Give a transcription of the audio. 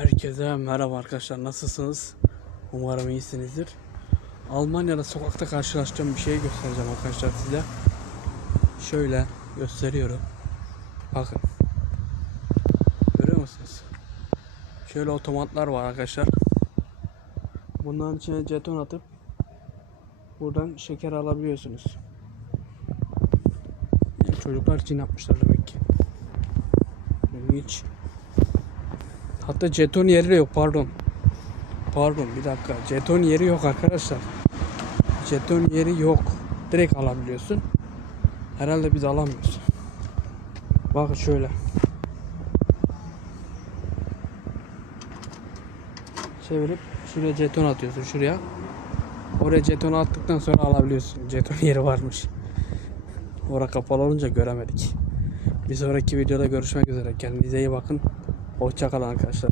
Herkese merhaba arkadaşlar nasılsınız? Umarım iyisinizdir. Almanya'da sokakta karşılaştığım bir şey göstereceğim arkadaşlar size. Şöyle gösteriyorum. Bakın. Görüyor musunuz? Şöyle otomatlar var arkadaşlar. Bunların içine jeton atıp buradan şeker alabiliyorsunuz. Yani çocuklar için yapmışlar demek ki. Hiç Hatta jeton yeri de yok pardon. Pardon bir dakika. Jeton yeri yok arkadaşlar. Jeton yeri yok. Direkt alabiliyorsun. Herhalde biz alamıyoruz. Bakın şöyle. Çevirip şuraya jeton atıyorsun şuraya. Oraya jeton attıktan sonra alabiliyorsun. Jeton yeri varmış. Ora kapalı olunca göremedik. Bir sonraki videoda görüşmek üzere. Kendinize iyi bakın. Hoşçakalın arkadaşlar.